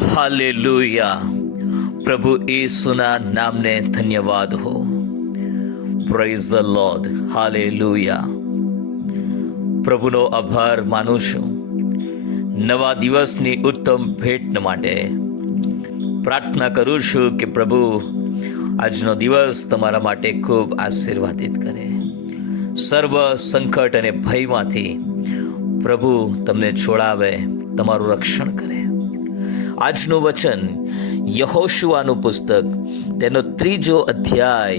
Hallelujah. પ્રભુ ઈસુના નામને ધન્યવાદ હો. Praise the lord hallelujah. પ્રભુનો આભાર માનું છું. નવા દિવસની ઉત્તમ ભેટ માટે પ્રાર્થના કરું છું કે પ્રભુ આજનો દિવસ તમારા માટે ખૂબ આશીર્વાદિત કરે. સર્વ સંકટ અને ભયમાંથી પ્રભુ તમને છોડાવે, તમારું રક્ષણ કરે. આજનું વચન, યહોશુઆનું પુસ્તક, તેનો ત્રીજો અધ્યાય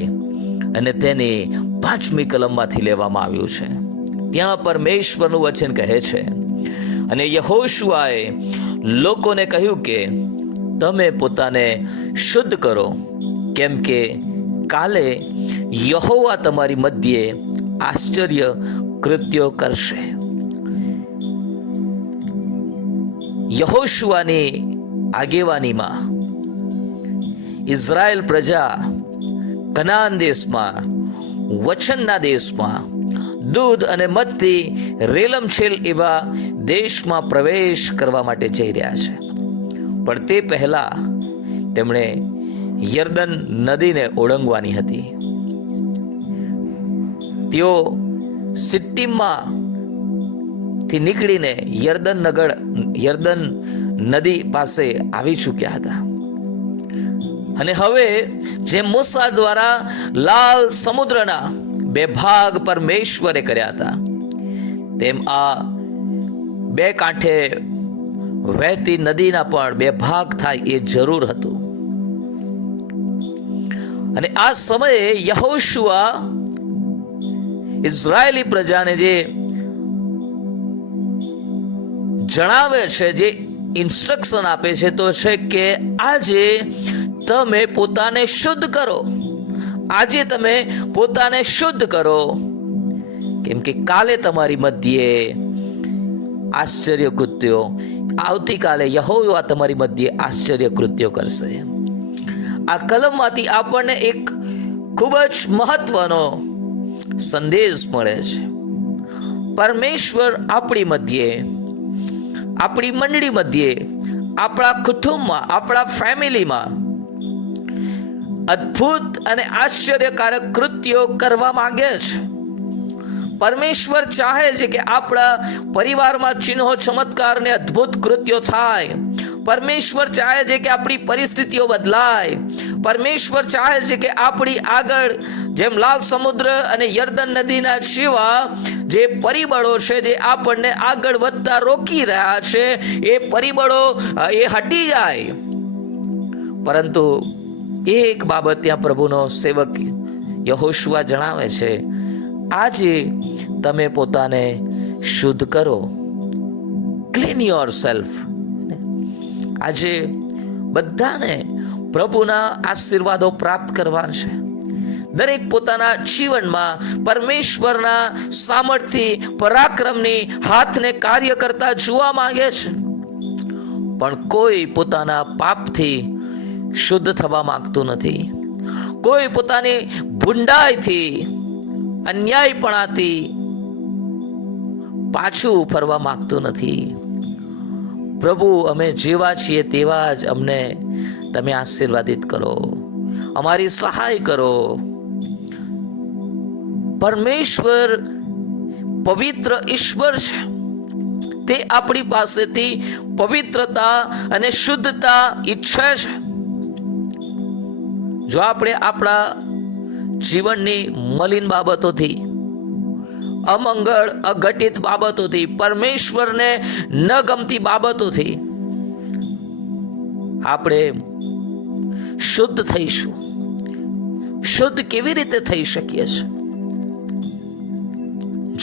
અને તેને પાંચમી કલમમાંથી લેવામાં આવ્યું છે. ત્યાં પરમેશ્વરનું વચન કહે છે, અને યહોશુઆએ લોકોને કહ્યું કે, તમે પોતાને શુદ્ધ કરો, કેમ કે કાલે યહોવા તમારી મધ્યે આશ્ચર્ય કૃત્યો કરશે. યહોશુઆની આગેવાનીમાં. ઇઝરાયલ પ્રજા કનાન દેશમાં વચનના દેશમાં, દૂધ અને મતથી રેલમછેલ એવા દેશમાં પ્રવેશ કરવા માટે જઈ રહ્યા છે. પણ તે પહેલા તેમણે યર્દન નદીને ઓળંગવાની હતી. તેઓ સિટ્ટીમમાં થી નીકળીને યર્દન નગર, યર્દન નદી પાસે આવી ચૂક્યા હતા. અને હવે જે મૂસા દ્વારા લાલ સમુદ્રના બે ભાગ પરમેશ્વરે કર્યા હતા, તેમ આ બે કાંઠે વહેતી નદીના પણ બે ભાગ થાય એ જરૂર હતું. અને આ સમયે યહોશુઆ ઇઝરાયેલી પ્રજાને જે જણાવે છે, જે ઇન્સ્ટ્રક્શન આપે છે તો છે કે આજે તમે પોતાને શુદ્ધ કરો. આજે તમે પોતાને શુદ્ધ કરો. કેમ કે કાલે તમારી મધ્યે આશ્ચર્ય કૃત્યો આવતીકાલે યહોવા તમારી મધ્યે આશ્ચર્ય કૃત્યો કરશે. આ કલમમાંથી આપણને એક ખૂબ જ મહત્વનો સંદેશ મળે છે. પરમેશ્વર આપણી મધ્યે આપણી મંડળી મધ્યે, આપણા કુટુંબમાં, આપણા ફેમિલીમાં અદ્ભુત અને આશ્ચર્યકારક કૃત્યો કરવા માંગે છે. પરમેશ્વર ચાહે છે કે આપણા પરિવારમાં ચિહ્નો ચમત્કાર ને અદ્ભુત કૃત્યો થાય. પરમેશ્વર ચાહે છે કે આપણી પરિસ્થિતિઓ બદલાય. પરમેશ્વર ચાહે છે કે આપણી આગળ, જેમ લાલ સમુદ્ર અને યર્દન નદીના શિવા જે પરિબળો છે જે આપણને આગળ વધતા રોકી રહ્યા છે, એ પરિબળો એ હટી જાય. પરંતુ એક બાબત ત્યાં પ્રભુનો સેવક યહોશુઆ જણાવે છે, આજે તમે પોતાને શુદ્ધ કરો. ક્લીન યોર સેલ્ફ આજે બધાને પ્રભુના આશીર્વાદો પ્રાપ્ત કરવા છે. દરેક પોતાના જીવનમાં પરમેશ્વરના સામર્થ્ય, પરાક્રમની હાથને કાર્ય કરતા જોવા માંગે છે. પણ કોઈ પોતાના પાપથી શુદ્ધ થવા માંગતું નથી. કોઈ પોતાની ભૂંડાઈથી, અન્યાયપણાથી પાછું ફરવા માંગતું નથી. પ્રભુ, અમે જેવા છીએ તેવા જ અમને તમે આશીર્વાદિત કરો. અમારી સહાય કરો. પરમેશ્વર પવિત્ર ઈશ્વર છે. તે આપણી પાસેથી પવિત્રતા અને શુદ્ધતા ઈચ્છે છે. જો આપણે આપણા જીવનની મલિન બાબતોથી, અમંગળ, અઘટિત બાબતોથી, પરમેશ્વરને ન ગમતી બાબતોથી આપણે શુદ્ધ થઈશું. શુદ્ધ કેવી રીતે થઈ શકીએ છીએ?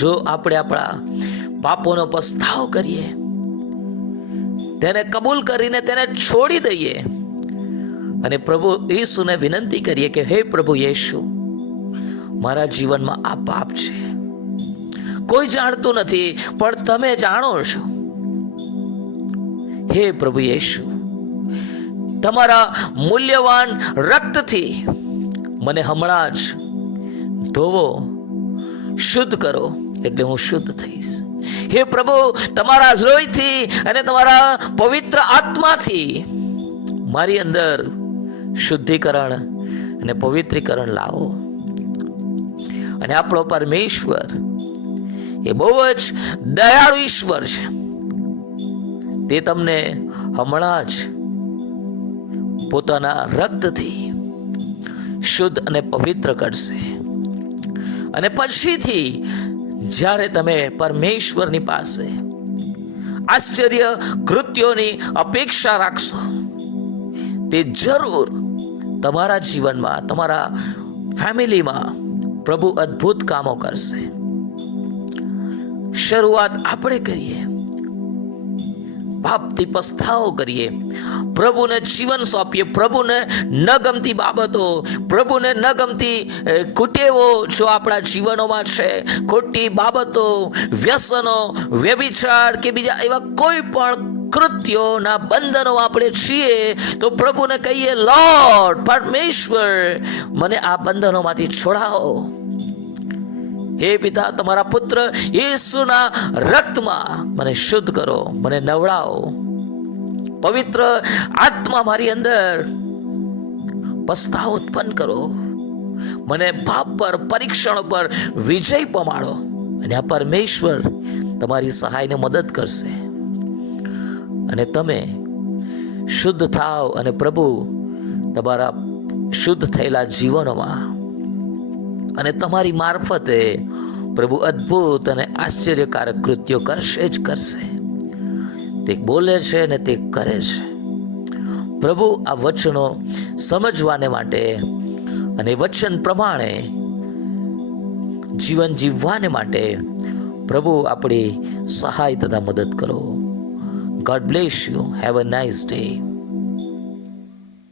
જો આપણે આપણા પાપોનો પસ્તાવ કરીએ, તેને કબૂલ કરીને તેને છોડી દઈએ અને પ્રભુ ઈસુને વિનંતી કરીએ કે હે પ્રભુ યેશુ, મારા જીવનમાં આ પાપ છે. કોઈ જાણતું નથી, પણ તમે જાણો છો. હે પ્રભુ યેશુ, તમારા મૂલ્યવાન રક્તથી મને હમણાં જ ધોવો, શુદ્ધ કરો. એટલે હું શુદ્ધ થઈશ. હે પ્રભુ, તમારા લોહીથી અને તમારા પવિત્ર આત્માથી મારી અંદર શુદ્ધિકરણ અને પવિત્રીકરણ લાવો. અને આપણો પરમેશ્વર એ બહુ જ દયાળુ ઈશ્વર છે. તે તમને હમણાં જ પોતાના રક્તથી શુદ્ધ અને પવિત્ર કરશે. અને પછીથી જ્યારે તમે પરમેશ્વરની પાસે આશ્ચર્ય કૃત્યોની અપેક્ષા રાખશો, તે જરૂર તમારા જીવનમાં, તમારા ફેમિલીમાં પ્રભુ અદ્ભુત કામો કરશે. શરૂઆત આપણે કરીએ. પાપથી પસ્તાવો કરીએ. પ્રભુને જીવન સોંપીએ. પ્રભુને ન ગમતી બાબતો, પ્રભુને ન ગમતી કુટેવો જો આપણા જીવનોમાં છે. ખોટી બાબતો, વ્યસનો, વ્યભિચાર કે બીજા એવા કોઈ પણ કૃત્યોના બંધનો આપણે છીએ, તો પ્રભુને કહીએ, લોર્ડ, પરમેશ્વર, મને આ બંધનોમાંથી છોડાવો. હે પિતા, તમારા પુત્ર યેસુના રક્તમાં મને શુદ્ધ કરો, મને નવડાવો. પવિત્ર આત્મા મારી અંદર પસ્તાવ ઉત્પન્ન કરો. મને પાપ પર, પરીક્ષણ પર વિજય પમાડો અને આ પરમેશ્વર તમારી સહાયને મદદ કરશે. અને તમે શુદ્ધ થાવ અને પ્રભુ તમારા શુદ્ધ થયેલા જીવનોમાં અને તમારી મારફતે પ્રભુ અદ્ભુત અને આશ્ચર્યકારક કૃત્યો કરશે જ કરશે. તે બોલે છે અને તે કરે છે. પ્રભુ આ વચનો સમજવાને માટે અને વચન પ્રમાણે જીવન જીવવાને માટે પ્રભુ આપણી સહાય તથા મદદ કરો. God bless you have a nice day